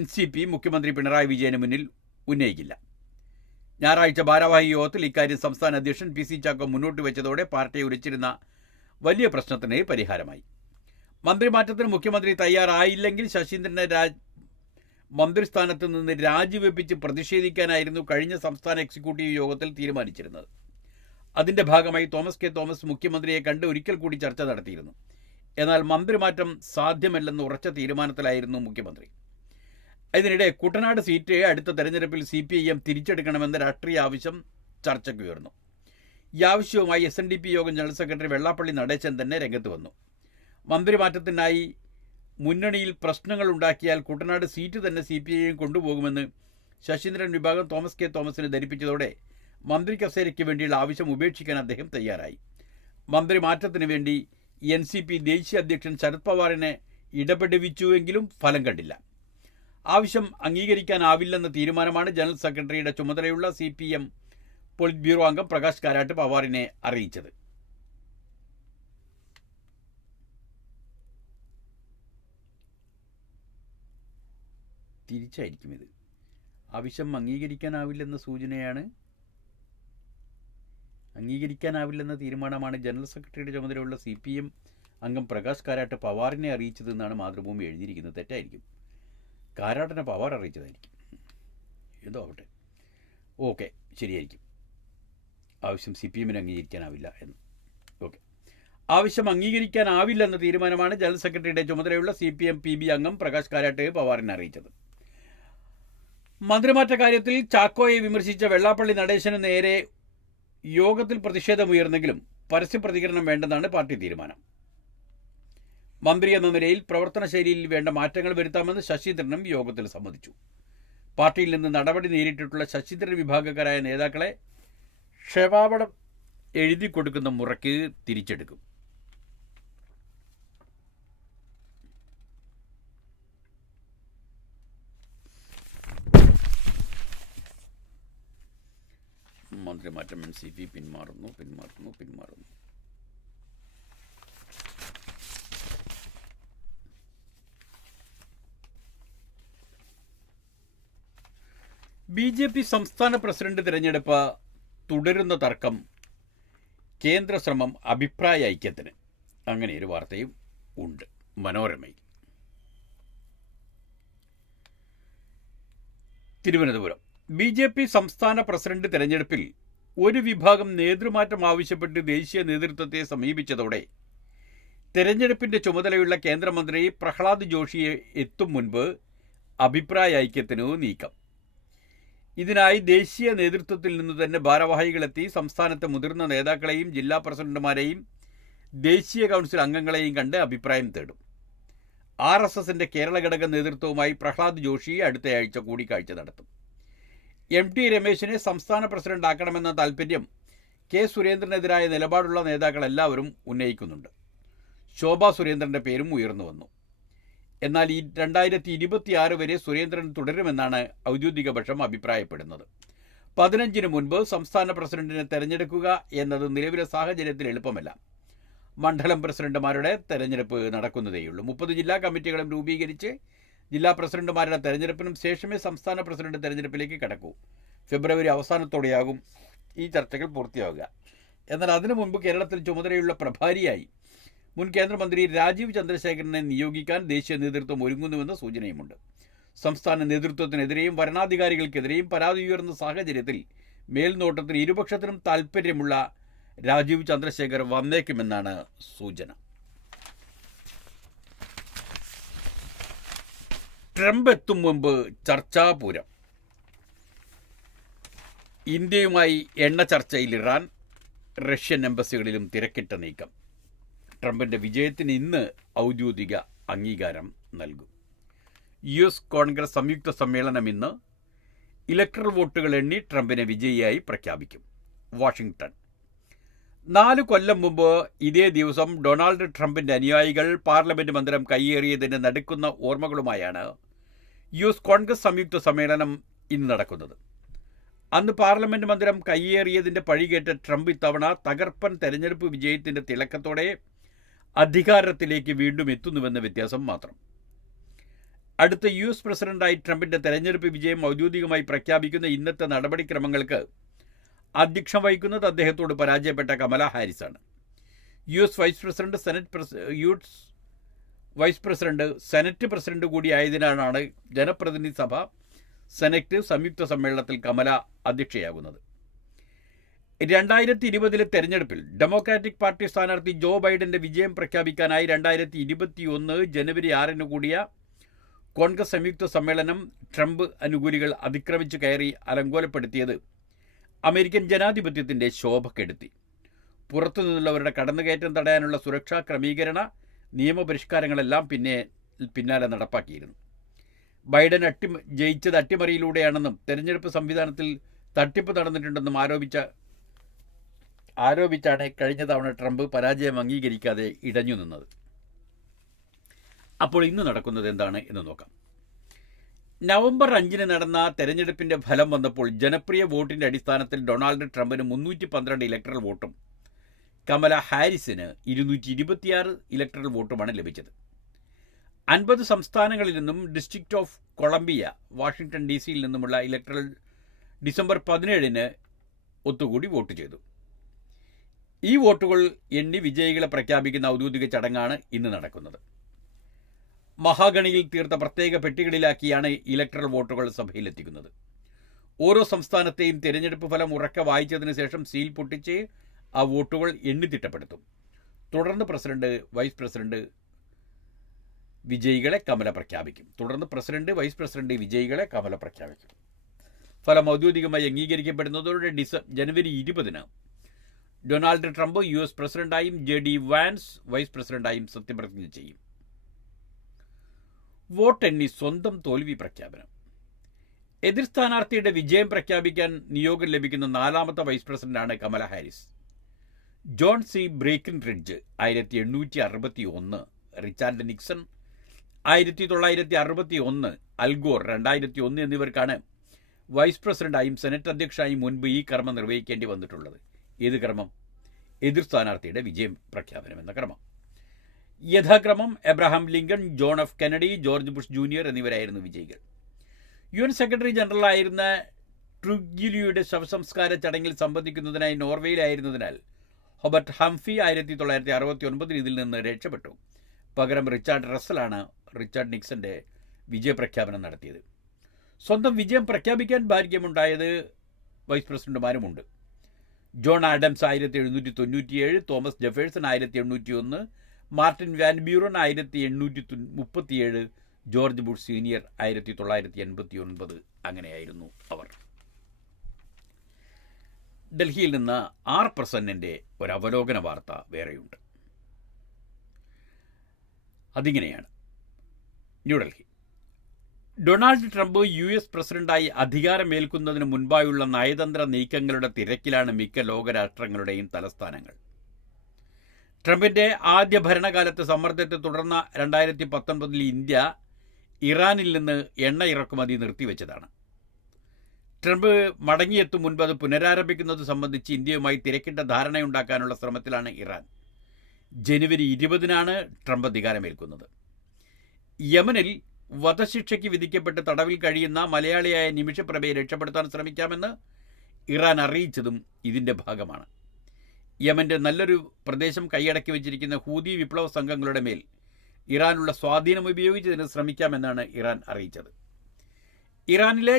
NCP മുഖ്യമന്ത്രി പിണറായി വിജയന് മുന്നിൽ ഉന്നയിക്കില്ല. ഞായറാഴ്ച ഭാരവാഹി യോഗത്തിൽ ഇക്കാര്യം സംസ്ഥാന അധ്യക്ഷൻ PC ചാക്കോ മുന്നോട്ട് വെച്ചതോടെ പാർട്ടിയെ ഉരച്ചിരുന്ന വലിയ പ്രശ്നത്തിന് പരിഹാരമായി. മന്ത്രിമാറ്റത്തിന് മുഖ്യമന്ത്രി തയ്യാറായില്ലെങ്കിൽ ശശീന്ദ്രനെ മന്ത്രിസ്ഥാനത്ത് നിന്ന് രാജിവെപ്പിച്ച് പ്രതിഷേധിക്കാനായിരുന്നു കഴിഞ്ഞ സംസ്ഥാന എക്സിക്യൂട്ടീവ് യോഗത്തിൽ തീരുമാനിച്ചിരുന്നത്. അതിൻ്റെ ഭാഗമായി തോമസ് കെ തോമസ് മുഖ്യമന്ത്രിയെ കണ്ട് ഒരിക്കൽ കൂടി ചർച്ച നടത്തിയിരുന്നു. എന്നാൽ മന്ത്രിമാറ്റം സാധ്യമല്ലെന്ന് ഉറച്ച തീരുമാനത്തിലായിരുന്നു മുഖ്യമന്ത്രി. ഇതിനിടെ കുട്ടനാട് സീറ്റ് അടുത്ത തെരഞ്ഞെടുപ്പിൽ CPIM തിരിച്ചെടുക്കണമെന്ന രാഷ്ട്രീയ ആവശ്യം ചർച്ചയ്ക്ക് ഉയർന്നു. ഈ ആവശ്യവുമായി SNDP യോഗം ജനറൽ സെക്രട്ടറി വെള്ളാപ്പള്ളി നടേശൻ തന്നെ രംഗത്ത് വന്നു. മന്ത്രിമാറ്റത്തിനായി മുന്നണിയിൽ പ്രശ്നങ്ങൾ ഉണ്ടാക്കിയാൽ കുട്ടനാട് സീറ്റ് തന്നെ CPIM കൊണ്ടുപോകുമെന്ന് ശശീന്ദ്രൻ വിഭാഗം തോമസ് കെ തോമസിനെ ധരിപ്പിച്ചതോടെ മന്ത്രി കസേരയ്ക്ക് വേണ്ടിയുള്ള ആവശ്യം ഉപേക്ഷിക്കാൻ അദ്ദേഹം തയ്യാറായി. മന്ത്രി മാറ്റത്തിന് വേണ്ടി NCP ദേശീയ അധ്യക്ഷൻ ശരത് പവാറിനെ ഇടപെടുവിച്ചുവെങ്കിലും ഫലം കണ്ടില്ല. ആവശ്യം അംഗീകരിക്കാനാവില്ലെന്ന തീരുമാനമാണ് ജനറൽ സെക്രട്ടറിയുടെ ചുമതലയുള്ള CPM പോളിറ്റ് ബ്യൂറോ അംഗം പ്രകാശ് കാരാട്ട് പവാറിനെ അറിയിച്ചത്. തിരിച്ചായിരിക്കും ഇത്. ആവശ്യം അംഗീകരിക്കാനാവില്ലെന്ന തീരുമാനമാണ് ജനറൽ സെക്രട്ടറിയുടെ ചുമതലയുള്ള CPM അംഗം പ്രകാശ് കാരാട്ട് പവാറിനെ അറിയിച്ചതെന്നാണ് മാതൃഭൂമി എഴുതിയിരിക്കുന്നത്. തെറ്റായിരിക്കും. കാരാട്ടിനെ പവാർ അറിയിച്ചതായിരിക്കും. എന്തോ ആവട്ടെ. ഓക്കെ, ശരിയായിരിക്കും. ആവശ്യം CPMന് അംഗീകരിക്കാനാവില്ല എന്ന്. ഓക്കെ, ആവശ്യം അംഗീകരിക്കാനാവില്ലെന്ന തീരുമാനമാണ് ജനറൽ സെക്രട്ടറിയുടെ ചുമതലയുള്ള CPM PB അംഗം പ്രകാശ് കാരാട്ട് പവാറിനെ അറിയിച്ചത്. മന്ത്രിമാറ്റ കാര്യത്തിൽ ചാക്കോയെ വിമർശിച്ച വെള്ളാപ്പള്ളി നടേശന് നേരെ യോഗത്തിൽ പ്രതിഷേധമുയർന്നെങ്കിലും പരസ്യ പ്രതികരണം വേണ്ടെന്നാണ് പാർട്ടി തീരുമാനം. മന്ത്രി എന്ന നിലയിൽ പ്രവർത്തന ശൈലിയിൽ വേണ്ട മാറ്റങ്ങൾ വരുത്താമെന്ന് ശശീന്ദ്രനും യോഗത്തിൽ സമ്മതിച്ചു. പാർട്ടിയിൽ നിന്ന് നടപടി നേരിട്ടിട്ടുള്ള ശശീന്ദ്രൻ വിഭാഗക്കാരായ നേതാക്കളെ ക്ഷമാപണം എഴുതി കൊടുക്കുന്ന മുറയ്ക്ക് തിരിച്ചെടുക്കും. മന്ത്രിമാറ്റം NCP പിന്മാറുന്നു. BJP സംസ്ഥാന പ്രസിഡന്റ് തിരഞ്ഞെടുപ്പ് തുടരുന്ന തർക്കം കേന്ദ്ര ശ്രമം അഭിപ്രായ ഐക്യത്തിന്. അങ്ങനെയൊരു വാർത്തയും ഉണ്ട് മനോരമയിൽ. തിരുവനന്തപുരം BJP സംസ്ഥാന പ്രസിഡന്റ് തെരഞ്ഞെടുപ്പിൽ ഒരു വിഭാഗം നേതൃമാറ്റം ആവശ്യപ്പെട്ട് ദേശീയ നേതൃത്വത്തെ സമീപിച്ചതോടെ തെരഞ്ഞെടുപ്പിന്റെ ചുമതലയുള്ള കേന്ദ്രമന്ത്രി പ്രഹ്ലാദ് ജോഷിയെ എത്തും മുൻപ് അഭിപ്രായ ഐക്യത്തിനു നീക്കം. ഇതിനായി ദേശീയ നേതൃത്വത്തിൽ നിന്ന് തന്നെ ഭാരവാഹികളെത്തി സംസ്ഥാനത്തെ മുതിർന്ന നേതാക്കളെയും ജില്ലാ പ്രസിഡന്റുമാരെയും ദേശീയ കൗൺസിൽ അംഗങ്ങളെയും കണ്ട് അഭിപ്രായം തേടും. RSSന്റെ കേരള ഘടക നേതൃത്വവുമായി പ്രഹ്ലാദ് ജോഷി അടുത്തയാഴ്ച കൂടിക്കാഴ്ച നടത്തും. MT രമേശിനെ സംസ്ഥാന പ്രസിഡന്റ് ആക്കണമെന്ന താൽപ്പര്യം K സുരേന്ദ്രനെതിരായ നിലപാടുള്ള നേതാക്കളെല്ലാവരും ഉന്നയിക്കുന്നുണ്ട്. ശോഭാ സുരേന്ദ്രന്റെ പേരും ഉയർന്നു വന്നു. എന്നാൽ 2026 വരെ സുരേന്ദ്രൻ തുടരുമെന്നാണ് ഔദ്യോഗിക പക്ഷം അഭിപ്രായപ്പെടുന്നത്. 15 മുൻപ് സംസ്ഥാന പ്രസിഡന്റിനെ തെരഞ്ഞെടുക്കുക എന്നത് നിലവിലെ സാഹചര്യത്തിൽ എളുപ്പമല്ല. മണ്ഡലം പ്രസിഡന്റുമാരുടെ തെരഞ്ഞെടുപ്പ് നടക്കുന്നതേയുള്ളൂ. 30 ജില്ലാ കമ്മിറ്റികളും രൂപീകരിച്ച് ജില്ലാ പ്രസിഡന്റുമാരുടെ തെരഞ്ഞെടുപ്പിനും ശേഷമേ സംസ്ഥാന പ്രസിഡന്റ് തെരഞ്ഞെടുപ്പിലേക്ക് കടക്കൂ. ഫെബ്രുവരി അവസാനത്തോടെയാകും ഈ ചർച്ചകൾ പൂർത്തിയാവുക. എന്നാൽ അതിനു മുൻപ് കേരളത്തിൽ ചുമതലയുള്ള പ്രഭാരിയായി മുൻ കേന്ദ്രമന്ത്രി രാജീവ് ചന്ദ്രശേഖരനെ നിയോഗിക്കാൻ ദേശീയ നേതൃത്വം ഒരുങ്ങുന്നുവെന്ന സൂചനയുമുണ്ട്. സംസ്ഥാന നേതൃത്വത്തിനെതിരെയും ഭരണാധികാരികൾക്കെതിരെയും പരാതി ഉയർന്ന സാഹചര്യത്തിൽ മേൽനോട്ടത്തിന് ഇരുപക്ഷത്തിനും താൽപ്പര്യമുള്ള രാജീവ് ചന്ദ്രശേഖർ വന്നേക്കുമെന്നാണ് സൂചന. ട്രംപ് എത്തും മുമ്പ് ചർച്ചാപൂരം. ഇന്ത്യയുമായി എണ്ണ ചർച്ചയിൽ ഇറാൻ, റഷ്യൻ എംബസികളിലും തിരക്കിട്ട നീക്കം. ട്രംപിൻ്റെ വിജയത്തിന് ഇന്ന് ഔദ്യോഗിക അംഗീകാരം നൽകും. US കോൺഗ്രസ് സംയുക്ത സമ്മേളനം ഇന്ന്. ഇലക്ട്രൽ വോട്ടുകൾ എണ്ണി ട്രംപിനെ വിജയിയായി പ്രഖ്യാപിക്കും. വാഷിംഗ്ടൺ. 4 കൊല്ലം മുമ്പ് ഇതേ ദിവസം ഡൊണാൾഡ് ട്രംപിൻ്റെ അനുയായികൾ പാർലമെൻറ്റ് മന്ദിരം കയ്യേറിയതിൻ്റെ നടുക്കുന്ന ഓർമ്മകളുമായാണ് US കോൺഗ്രസ് സംയുക്ത സമ്മേളനം ഇന്ന് നടക്കുന്നത്. അന്ന് പാർലമെൻറ്റ് മന്ദിരം കയ്യേറിയതിൻ്റെ പഴികേറ്റ ട്രംപ് ഇത്തവണ തകർപ്പൻ തെരഞ്ഞെടുപ്പ് വിജയത്തിൻ്റെ തിളക്കത്തോടെ അധികാരത്തിലേക്ക് വീണ്ടും എത്തുന്നുവെന്ന വ്യത്യാസം മാത്രം. അടുത്ത US പ്രസിഡന്റായി ട്രംപിൻ്റെ തെരഞ്ഞെടുപ്പ് വിജയം ഔദ്യോഗികമായി പ്രഖ്യാപിക്കുന്ന ഇന്നത്തെ നടപടിക്രമങ്ങൾക്ക് അധ്യക്ഷം വഹിക്കുന്നത് അദ്ദേഹത്തോട് പരാജയപ്പെട്ട കമല ഹാരിസാണ്. US vice president senate president കൂടിയായതിനാലാണ് ജനപ്രതിനിധി സഭ സെനറ്റ് സംയുക്ത സമ്മേളനത്തിൽ കമല അധ്യക്ഷയാകുന്നത്. 2020 തെരഞ്ഞെടുപ്പിൽ ഡെമോക്രാറ്റിക് പാർട്ടി സ്ഥാനാർത്ഥി ജോ ബൈഡന്റെ വിജയം പ്രഖ്യാപിക്കാനായി 2021 ജനുവരി 6 കൂടിയ കോൺഗ്രസ് സംയുക്ത സമ്മേളനം ട്രംപ് അനുകൂലികൾ അതിക്രമിച്ചു കയറി അലങ്കോലപ്പെടുത്തിയത് അമേരിക്കൻ ജനാധിപത്യത്തിൻ്റെ ശോഭ കെടുത്തി. പുറത്തുനിന്നുള്ളവരുടെ കടന്നുകയറ്റം തടയാനുള്ള സുരക്ഷാ ക്രമീകരണ നിയമപരിഷ്കാരങ്ങളെല്ലാം പിന്നാലെ നടപ്പാക്കിയിരുന്നു. ബൈഡൻ ജയിച്ചത് അട്ടിമറിയിലൂടെയാണെന്നും തെരഞ്ഞെടുപ്പ് സംവിധാനത്തിൽ തട്ടിപ്പ് നടന്നിട്ടുണ്ടെന്നും ആരോപിച്ചാണ് കഴിഞ്ഞ തവണ ട്രംപ് പരാജയം അംഗീകരിക്കാതെ ഇടഞ്ഞു നിന്നത്. അപ്പോൾ ഇന്ന് നടക്കുന്നത് എന്താണ് എന്ന് നോക്കാം. നവംബർ 5 നടന്ന തെരഞ്ഞെടുപ്പിൻ്റെ ഫലം വന്നപ്പോൾ ജനപ്രിയ വോട്ടിൻ്റെ അടിസ്ഥാനത്തിൽ ഡൊണാൾഡ് ട്രംപിന് 312 ഇലക്ടറൽ വോട്ടും കമല ഹാരിസിന് 226 ഇലക്ടറൽ വോട്ടുമാണ് ലഭിച്ചത്. 50 സംസ്ഥാനങ്ങളിൽ നിന്നും ഡിസ്ട്രിക്റ്റ് ഓഫ് കൊളംബിയ, വാഷിംഗ്ടൺ DC-യിൽ നിന്നുമുള്ള ഇലക്ടറൽ ഡിസംബർ 17 ഒത്തുകൂടി വോട്ട് ചെയ്തു. ഈ വോട്ടുകൾ എണ്ണി വിജയികളെ പ്രഖ്യാപിക്കുന്ന ഔദ്യോഗിക ചടങ്ങാണ് ഇന്ന് നടക്കുന്നത്. മഹാഗണിയിൽ തീർത്ത പ്രത്യേക പെട്ടികളിലാക്കിയാണ് ഇലക്ടറൽ വോട്ടുകൾ സഭയിലെത്തിക്കുന്നത്. ഓരോ സംസ്ഥാനത്തെയും തിരഞ്ഞെടുപ്പ് ഫലം ഉറക്കെ വായിച്ചതിന് ശേഷം സീൽ പൊട്ടിച്ച് ആ വോട്ടുകൾ എണ്ണിത്തിട്ടപ്പെടുത്തും. തുടർന്ന് പ്രസിഡന്റ്, വൈസ് പ്രസിഡന്റ് വിജയികളെ കമല പ്രഖ്യാപിക്കും. ഫലം ഔദ്യോഗികമായി അംഗീകരിക്കപ്പെടുന്നതോടെ ജനുവരി 20 ഡൊണാൾഡ് ട്രംപ് US പ്രസിഡന്റായും JD വാൻസ് വൈസ് പ്രസിഡന്റായും സത്യപ്രതിജ്ഞ ചെയ്യും. വോട്ടെണ്ണി സ്വന്തം തോൽവി പ്രഖ്യാപനം. എതിർ സ്ഥാനാർത്ഥിയുടെ വിജയം പ്രഖ്യാപിക്കാൻ നിയോഗം ലഭിക്കുന്ന 4ാമത്തെ വൈസ് പ്രസിഡന്റാണ് Kamala Harris. John C. Breckinridge 1861, Richard Nixon 1961, Al Gore 2001 എന്നിവർക്കാണ് വൈസ് പ്രസിഡന്റായും സെനറ്റ് അധ്യക്ഷനായും മുൻപ് ഈ കർമ്മം നിർവഹിക്കേണ്ടി വന്നിട്ടുള്ളത്. ഏത് കർമ്മം? എതിർ സ്ഥാനാർത്ഥിയുടെ വിജയം പ്രഖ്യാപനം എന്ന കർമ്മം. യഥാക്രമം Abraham Lincoln, John F. Kennedy, George Bush junior എന്നിവരായിരുന്നു വിജയികൾ. UN സെക്രട്ടറി ജനറലായിരുന്ന ട്രൂഗ്ലിയുടെ ശവസംസ്കാര ചടങ്ങിൽ സംബന്ധിക്കുന്നതിനായി നോർവേയിലായിരുന്നതിനാൽ ഹോബർട്ട് ഹംഫി 1969 ഇതിൽ നിന്ന് രക്ഷപ്പെട്ടു. പകരം റിച്ചാർഡ് റസ്സലാണ് റിച്ചാർഡ് നിക്സന്റെ വിജയപ്രഖ്യാപനം നടത്തിയത്. സ്വന്തം വിജയം പ്രഖ്യാപിക്കാൻ ഭാഗ്യമുണ്ടായത് വൈസ് പ്രസിഡന്റുമാരുമുണ്ട്. John Adams 1797, Thomas Jefferson 1801, Martin Van Buren 1837, George Bush senior 1989. അങ്ങനെയായിരുന്നു അവർ. ഡൽഹിയിൽ നിന്ന് R. പ്രസന്നൻ്റെ ഒരു അവലോകന വാർത്ത വേറെയുണ്ട്. അതിങ്ങനെയാണ്. ന്യൂഡൽഹി. ഡൊണാൾഡ് ട്രംപ് US പ്രസിഡന്റായി അധികാരമേൽക്കുന്നതിന് മുൻപായുള്ള നയതന്ത്ര നീക്കങ്ങളുടെ തിരക്കിലാണ് മിക്ക ലോകരാഷ്ട്രങ്ങളുടെയും തലസ്ഥാനങ്ങൾ. ട്രംപിൻ്റെ ആദ്യ ഭരണകാലത്ത് സമ്മർദ്ദത്തെ തുടർന്ന് 2019 ഇന്ത്യ ഇറാനിൽ നിന്ന് എണ്ണ ഇറക്കുമതി നിർത്തിവെച്ചതാണ്. ട്രംപ് മടങ്ങിയെത്തും മുൻപ് അത് പുനരാരംഭിക്കുന്നത് സംബന്ധിച്ച് ഇന്ത്യയുമായി തിരക്കിട്ട ധാരണയുണ്ടാക്കാനുള്ള ശ്രമത്തിലാണ് ഇറാൻ. ജനുവരി 20 ട്രംപ് അധികാരമേൽക്കുന്നത്. യമനിൽ വധശിക്ഷയ്ക്ക് വിധിക്കപ്പെട്ട് തടവിൽ കഴിയുന്ന മലയാളിയായ നിമിഷപ്രഭയെ രക്ഷപ്പെടുത്താൻ ശ്രമിക്കാമെന്ന് ഇറാൻ അറിയിച്ചതും ഇതിൻ്റെ ഭാഗമാണ്. യമൻ്റെ നല്ലൊരു പ്രദേശം കൈയടക്കി വച്ചിരിക്കുന്ന ഹൂതി വിപ്ലവ സംഘങ്ങളുടെ മേൽ ഇറാനുള്ള സ്വാധീനം ഉപയോഗിച്ചതിന് ശ്രമിക്കാമെന്നാണ് ഇറാൻ അറിയിച്ചത്. ഇറാനിലെ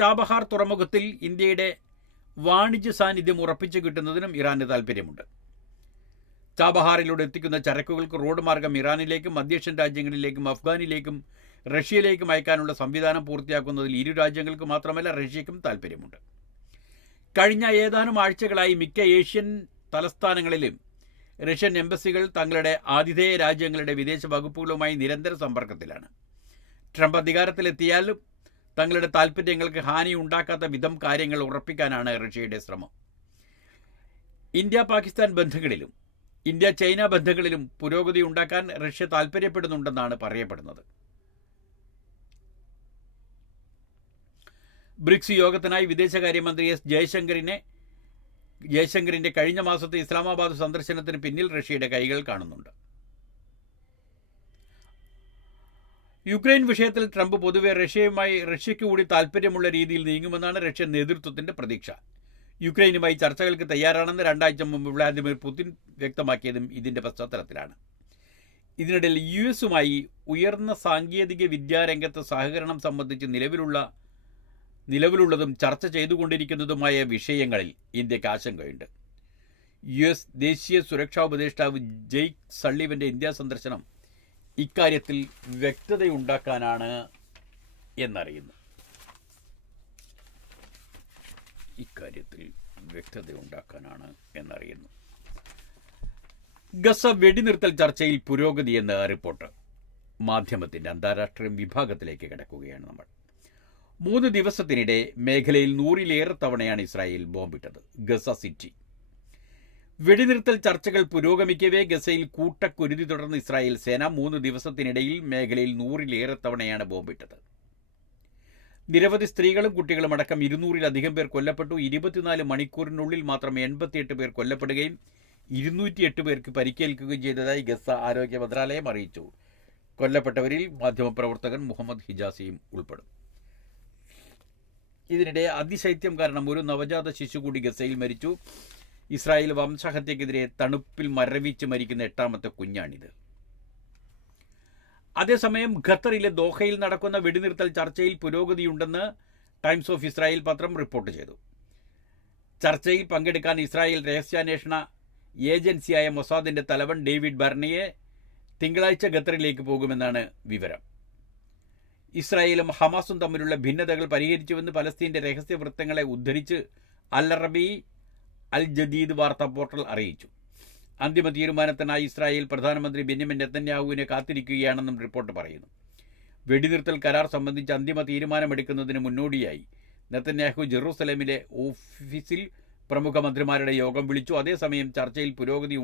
ചാബഹാർ തുറമുഖത്തിൽ ഇന്ത്യയുടെ വാണിജ്യ സാന്നിധ്യം ഉറപ്പിച്ചു കിട്ടുന്നതിനും ഇറാന് താൽപ്പര്യമുണ്ട്. ചാബഹാറിലൂടെ എത്തിക്കുന്ന ചരക്കുകൾക്ക് റോഡ് മാർഗം ഇറാനിലേക്കും മധ്യേഷ്യൻ രാജ്യങ്ങളിലേക്കും അഫ്ഗാനിലേക്കും റഷ്യയിലേക്കും അയക്കാനുള്ള സംവിധാനം പൂർത്തിയാക്കുന്നതിൽ ഇരു രാജ്യങ്ങൾക്ക് മാത്രമല്ല റഷ്യയ്ക്കും താൽപ്പര്യമുണ്ട്. കഴിഞ്ഞ ഏതാനും ആഴ്ചകളായി മിക്ക ഏഷ്യൻ തലസ്ഥാനങ്ങളിലും റഷ്യൻ എംബസികൾ തങ്ങളുടെ ആതിഥേയ രാജ്യങ്ങളുടെ വിദേശ വകുപ്പുകളുമായി നിരന്തര സമ്പർക്കത്തിലാണ്. ട്രംപ് അധികാരത്തിലെത്തിയാലും തങ്ങളുടെ താൽപ്പര്യങ്ങൾക്ക് ഹാനി ഉണ്ടാക്കാത്ത വിധം കാര്യങ്ങൾ ഉറപ്പിക്കാനാണ് റഷ്യയുടെ ശ്രമം. ഇന്ത്യ-പാകിസ്ഥാൻ ബന്ധങ്ങളിലും ഇന്ത്യ-ചൈന ബന്ധങ്ങളിലും പുരോഗതി ഉണ്ടാക്കാൻ റഷ്യ താൽപ്പര്യപ്പെടുന്നുണ്ടെന്നാണ് പറയപ്പെടുന്നത്. ബ്രിക്സ് യോഗത്തിനായി വിദേശകാര്യമന്ത്രി S. ജയശങ്കറിന്റെ കഴിഞ്ഞ മാസത്തെ ഇസ്ലാമാബാദ് സന്ദർശനത്തിന് പിന്നിൽ റഷ്യയുടെ കൈകൾ കാണുന്നുണ്ട്. യുക്രൈൻ വിഷയത്തിൽ ട്രംപ് പൊതുവെ റഷ്യയ്ക്ക് കൂടി താൽപ്പര്യമുള്ള രീതിയിൽ നീങ്ങുമെന്നാണ് റഷ്യൻ നേതൃത്വത്തിന്റെ പ്രതീക്ഷ. യുക്രൈനുമായി ചർച്ചകൾക്ക് തയ്യാറാണെന്ന് 2 ആഴ്ച മുമ്പ് വ്ളാദിമിർ പുതിൻ വ്യക്തമാക്കിയതും ഇതിന്റെ പശ്ചാത്തലത്തിലാണ്. ഇതിനിടയിൽ US-ഉമായി ഉയർന്ന സാങ്കേതിക വിദ്യാരംഗത്ത് സഹകരണം സംബന്ധിച്ച് നിലവിലുള്ളതും ചർച്ച ചെയ്തുകൊണ്ടിരിക്കുന്നതുമായ വിഷയങ്ങളിൽ ഇന്ത്യക്ക് ആശങ്കയുണ്ട്. US ദേശീയ സുരക്ഷാ ഉപദേഷ്ടാവ് ജെയ്ക്ക് സള്ളിവന്റെ ഇന്ത്യ സന്ദർശനം ഇക്കാര്യത്തിൽ വ്യക്തതയുണ്ടാക്കാനാണ് എന്നറിയുന്നു. ഗസ വെടിനിർത്തൽ ചർച്ചയിൽ പുരോഗതിയെന്ന് റിപ്പോർട്ട്. മാധ്യമത്തിൻ്റെ അന്താരാഷ്ട്ര വിഭാഗത്തിലേക്ക് കിടക്കുകയാണ് നമ്മൾ. 3 ദിവസത്തിനിടെ മേഖലയിൽ 100-ലേറെ തവണയാണ് ഇസ്രായേൽ ബോംബിട്ടത്. Gaza city. വെടിനിർത്തൽ ചർച്ചകൾ പുരോഗമിക്കവേ ഗസയിൽ കൂട്ടക്കുരുതി തുടർന്ന് ഇസ്രായേൽ സേന 3 ദിവസത്തിനിടയിൽ മേഖലയിൽ 100-ലേറെ തവണയാണ് ബോംബിട്ടത്. നിരവധി സ്ത്രീകളും കുട്ടികളും അടക്കം 200-ലധികം പേർ കൊല്ലപ്പെട്ടു. 24 മണിക്കൂറിനുള്ളിൽ മാത്രം 88 പേർ കൊല്ലപ്പെടുകയും 208 പേർക്ക് പരിക്കേൽക്കുകയും ചെയ്തതായി ഗസ ആരോഗ്യ മന്ത്രാലയം അറിയിച്ചു. കൊല്ലപ്പെട്ടവരിൽ മാധ്യമപ്രവർത്തകൻ മുഹമ്മദ് ഹിജാസിയും ഉൾപ്പെടും. ഇതിനിടെ അതിശൈത്യം കാരണം ഒരു നവജാത ശിശു കൂടി ഗസയിൽ മരിച്ചു. ഇസ്രായേൽ വംശഹത്യക്കെതിരെ തണുപ്പിൽ മരവിച്ച് മരിക്കുന്ന 8ാമത്തെ കുഞ്ഞാണിത്. അതേസമയം ഖത്തറിലെ ദോഹയിൽ നടക്കുന്ന വെടിനിർത്തൽ ചർച്ചയിൽ പുരോഗതിയുണ്ടെന്ന് ടൈംസ് ഓഫ് ഇസ്രായേൽ പത്രം റിപ്പോർട്ട് ചെയ്തു. ചർച്ചയിൽ പങ്കെടുക്കാൻ ഇസ്രായേൽ രഹസ്യാന്വേഷണ ഏജൻസിയായ മൊസാദിന്റെ തലവൻ ഡേവിഡ് ബർണിയെ തിങ്കളാഴ്ച ഖത്തറിലേക്ക് പോകുമെന്നാണ് വിവരം. ഇസ്രായേലും ഹമാസും തമ്മിലുള്ള ഭിന്നതകൾ പരിഹരിച്ചുവെന്ന് പലസ്തീന്റെ രഹസ്യ വൃത്തങ്ങളെ ഉദ്ധരിച്ച് അൽ അറബി അൽ ജദീദ് വാർത്താ പോർട്ടൽ അറിയിച്ചു. അന്തിമ തീരുമാനത്തിനായി ഇസ്രായേൽ പ്രധാനമന്ത്രി ബെന്യാമിൻ നെതന്യാഹുവിനെ കാത്തിരിക്കുകയാണെന്നും റിപ്പോർട്ട് പറയുന്നു. വെടിനിർത്തൽ കരാർ സംബന്ധിച്ച് അന്തിമ തീരുമാനമെടുക്കുന്നതിന് മുന്നോടിയായി നെതന്യാഹു ജെറൂസലേമിലെ ഓഫീസിൽ പ്രമുഖ മന്ത്രിമാരുടെ യോഗം വിളിച്ചു. അതേസമയം ചർച്ചയിൽ പുരോഗതി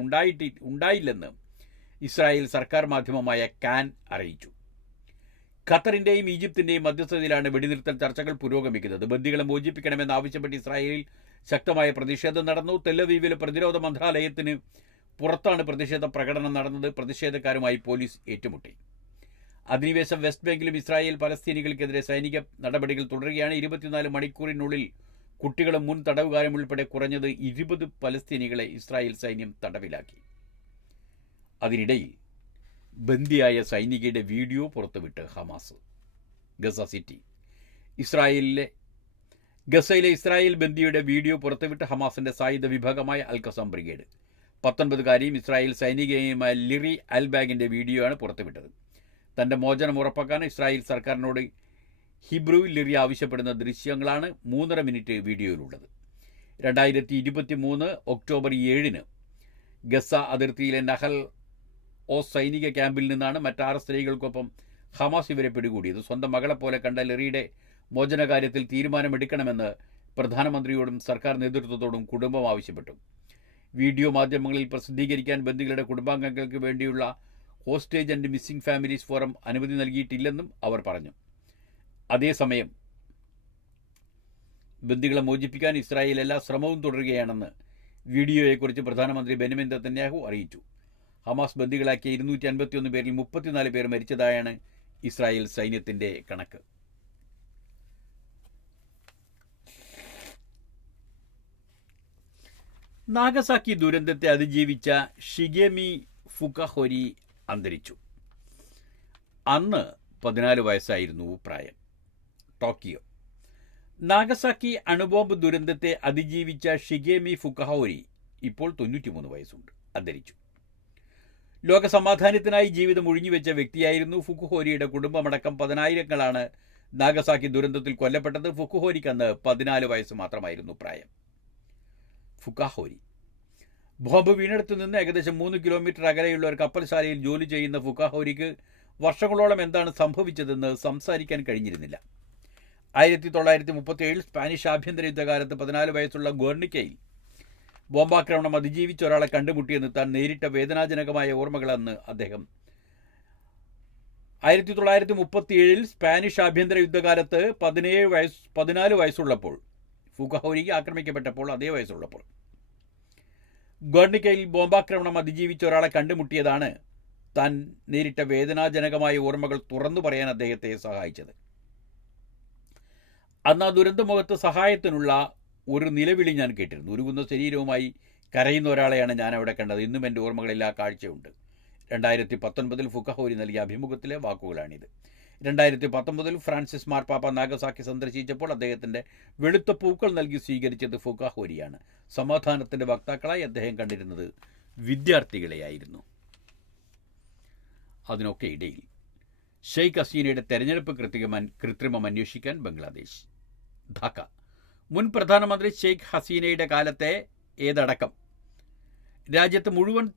ഉണ്ടായില്ലെന്ന് ഇസ്രായേൽ സർക്കാർ മാധ്യമമായ കാൻ അറിയിച്ചു. ഖത്തറിന്റെയും ഈജിപ്തിന്റെയും മധ്യസ്ഥതയിലാണ് വെടിനിർത്തൽ ചർച്ചകൾ പുരോഗമിക്കുന്നത്. ബന്ദികളെ മോചിപ്പിക്കണമെന്നാവശ്യപ്പെട്ട് ഇസ്രായേലിൽ ശക്തമായ പ്രതിഷേധം നടന്നു. തെല്ലവീവിലെ പ്രതിരോധ മന്ത്രാലയത്തിന് പുറത്താണ് പ്രതിഷേധ പ്രകടനം നടന്നത്. പ്രതിഷേധക്കാരുമായി പോലീസ് ഏറ്റുമുട്ടി. അധിനിവേശം വെസ്റ്റ് ബാങ്കിലും ഇസ്രായേൽ പലസ്തീനികൾക്കെതിരെ സൈനിക നടപടികൾ തുടരുകയാണ്. 24 മണിക്കൂറിനുള്ളിൽ കുട്ടികളും മുൻ തടവുകാരും ഉൾപ്പെടെ കുറഞ്ഞത് 20 പലസ്തീനികളെ ഇസ്രായേൽ സൈന്യം തടവിലാക്കി. അതിനിടയിൽ ബന്ദിയായ സൈനികയുടെ വീഡിയോ പുറത്തുവിട്ട് ഹമാസ്. Gaza city. ഗസയിലെ ഇസ്രായേൽ ബന്ദിയുടെ വീഡിയോ പുറത്തുവിട്ട് ഹമാസിന്റെ സായുധ വിഭാഗമായ അൽ ഖസാം ബ്രിഗേഡ്. 19കാരിയും ഇസ്രായേൽ സൈനികയുമായ ലിറി അൽബാഗിന്റെ വീഡിയോ ആണ് പുറത്തുവിട്ടത്. തന്റെ മോചനം ഉറപ്പാക്കാൻ ഇസ്രായേൽ സർക്കാരിനോട് ഹിബ്രുവിൽ ലിറി ആവശ്യപ്പെടുന്ന ദൃശ്യങ്ങളാണ് 3.5 മിനിറ്റ് വീഡിയോയിലുള്ളത്. 2023 ഒക്ടോബർ 7 ഗസ അതിർത്തിയിലെ നഹൽ സൈനിക ക്യാമ്പിൽ നിന്നാണ് മറ്റ്6 സ്ത്രീകൾക്കൊപ്പം ഹമാസ് ഇവരെ പിടികൂടിയത്. സ്വന്തം മകളെപ്പോലെ കണ്ട ലിറിയുടെ മോചനകാര്യത്തിൽ തീരുമാനമെടുക്കണമെന്ന് പ്രധാനമന്ത്രിയോടും സർക്കാർ നേതൃത്വത്തോടും കുടുംബം ആവശ്യപ്പെട്ടു. വീഡിയോ മാധ്യമങ്ങളിൽ പ്രസിദ്ധീകരിക്കാൻ ബന്ദികളുടെ കുടുംബാംഗങ്ങൾക്ക് വേണ്ടിയുള്ള hostage and missing families forum അനുമതി നൽകിയിട്ടില്ലെന്നും അവർ പറഞ്ഞു. അതേസമയം ബന്ദികളെ മോചിപ്പിക്കാൻ ഇസ്രായേൽ എല്ലാ ശ്രമവും തുടരുകയാണെന്ന് വീഡിയോയെക്കുറിച്ച് പ്രധാനമന്ത്രി ബെന്യാമിൻ നെതന്യാഹു അറിയിച്ചു. ഹമാസ് ബന്ദികളാക്കിയ 251 പേരിൽ 34 പേർ മരിച്ചതായാണ് ഇസ്രായേൽ സൈന്യത്തിന്റെ കണക്ക്. നാഗസാക്കി ദുരന്തത്തെ അതിജീവിച്ച ഷിഗെമി ഫുകാഹോരി അന്തരിച്ചു. അന്ന് 14 വയസ്സായിരുന്നു പ്രായം. ടോക്കിയോ. നാഗസാക്കി അണുബോംബ് ദുരന്തത്തെ അതിജീവിച്ച ഷിഗെമി ഫുകാഹോരി ഇപ്പോൾ 93 വയസ്സുണ്ട്. അന്തരിച്ചു. ലോകസമാധാനത്തിനായി ജീവിതം ഒഴിഞ്ഞുവെച്ച വ്യക്തിയായിരുന്നു. ഫുകുഹോരിയുടെ കുടുംബമടക്കം 10,000-ങ്ങളാണ് നാഗസാക്കി ദുരന്തത്തിൽ കൊല്ലപ്പെട്ടത്. ഫുകുഹോരിക്ക് അന്ന് 14 വയസ്സ് മാത്രമായിരുന്നു പ്രായം. ഫുകാഹോരി ബോംബ് വീണെടുത്തു നിന്ന് ഏകദേശം 3 കിലോമീറ്റർ അകലെയുള്ള ഒരു കപ്പൽശാലയിൽ ജോലി ചെയ്യുന്ന ഫുകാഹോരിക്ക് വർഷങ്ങളോളം എന്താണ് സംഭവിച്ചതെന്ന് സംസാരിക്കാൻ കഴിഞ്ഞിരുന്നില്ല. 1937 സ്പാനിഷ് ആഭ്യന്തര യുദ്ധകാലത്ത് 14 വയസ്സുള്ള ഗോർണിക്കയിൽ ബോംബാക്രമണം അതിജീവിച്ച ഒരാളെ കണ്ടുമുട്ടിയെന്ന് താൻ നേരിട്ട വേദനാജനകമായ ഓർമ്മകളെന്ന് അദ്ദേഹം. 1937 സ്പാനിഷ് ആഭ്യന്തര യുദ്ധകാലത്ത് 14 വയസ്സുള്ളപ്പോൾ ഫുകാഹോരി ആക്രമിക്കപ്പെട്ടപ്പോൾ അതേ വയസ്സുള്ളപ്പോൾ ഗോർണിക്കയിൽ ബോംബാക്രമണം അതിജീവിച്ച ഒരാളെ കണ്ടുമുട്ടിയതാണ് താൻ നേരിട്ട വേദനാജനകമായ ഓർമ്മകൾ തുറന്നു പറയാൻ അദ്ദേഹത്തെ സഹായിച്ചത്. അന്ന് ആ ദുരന്തമുഖത്ത് സഹായത്തിനുള്ള ഒരു നിലവിളി ഞാൻ കേട്ടിരുന്നു. ഉരുകുന്ന ശരീരവുമായി കരയുന്ന ഒരാളെയാണ് ഞാൻ അവിടെ കണ്ടത്. ഇന്നും എൻ്റെ ഓർമ്മകളിൽ ആ കാഴ്ചയുണ്ട്. 2019 ഫുകാഹോരി നൽകിയ അഭിമുഖത്തിലെ വാക്കുകളാണിത്. 2019 ഫ്രാൻസിസ് മാർപ്പാപ്പ നാഗസാക്കി സന്ദർശിച്ചപ്പോൾ അദ്ദേഹത്തിൻ്റെ വെളുത്ത പൂക്കൾ നൽകി സ്വീകരിച്ചത് ഫുകാഹോരിയാണ്. സമാധാനത്തിൻ്റെ വക്താക്കളായി അദ്ദേഹം കണ്ടിരുന്നത് വിദ്യാർത്ഥികളെയായിരുന്നു. അതിനൊക്കെ ഇടയിൽ ഷെയ്ഖ് ഹസീനയുടെ തെരഞ്ഞെടുപ്പ് കൃത്രിമം അന്വേഷിക്കാൻ ബംഗ്ലാദേശ്. ധാക്ക. മുൻ പ്രധാനമന്ത്രി ഷെയ്ഖ് ഹസീനയുടെ കാലത്തെ ഏതടക്കം രാജ്യത്ത് മുഴുവൻ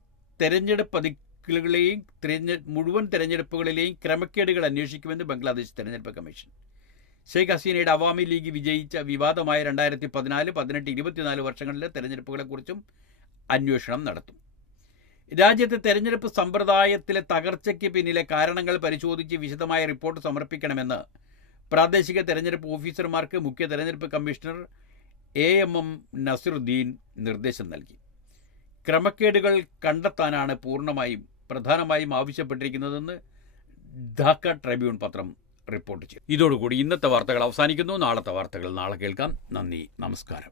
തെരഞ്ഞെടുപ്പുകളിലെയും ക്രമക്കേടുകൾ അന്വേഷിക്കുമെന്ന് ബംഗ്ലാദേശ് തെരഞ്ഞെടുപ്പ് കമ്മീഷൻ. ഷെയ്ഖ് ഹസീനയുടെ അവാമി ലീഗ് വിജയിച്ച വിവാദമായ 2014, 18, 24 വർഷങ്ങളിലെ തെരഞ്ഞെടുപ്പുകളെക്കുറിച്ചും അന്വേഷണം നടത്തും. രാജ്യത്തെ തെരഞ്ഞെടുപ്പ് സമ്പ്രദായത്തിലെ തകർച്ചയ്ക്ക് പിന്നിലെ കാരണങ്ങൾ പരിശോധിച്ച് വിശദമായ റിപ്പോർട്ട് സമർപ്പിക്കണമെന്ന് പ്രാദേശിക തെരഞ്ഞെടുപ്പ് ഓഫീസർമാർക്ക് മുഖ്യ തെരഞ്ഞെടുപ്പ് കമ്മീഷണർ AMM നസിറുദ്ദീൻ നിർദ്ദേശം നൽകി. ക്രമക്കേടുകൾ കണ്ടെത്താനാണ് പ്രധാനമായും ആവശ്യപ്പെട്ടിരിക്കുന്നതെന്ന് ധാക്ക ട്രിബ്യൂൺ പത്രം റിപ്പോർട്ട് ചെയ്തു. ഇതോടുകൂടി ഇന്നത്തെ വാർത്തകൾ അവസാനിക്കുന്നു. നാളത്തെ വാർത്തകൾ നാളെ കേൾക്കാം. നന്ദി, നമസ്കാരം.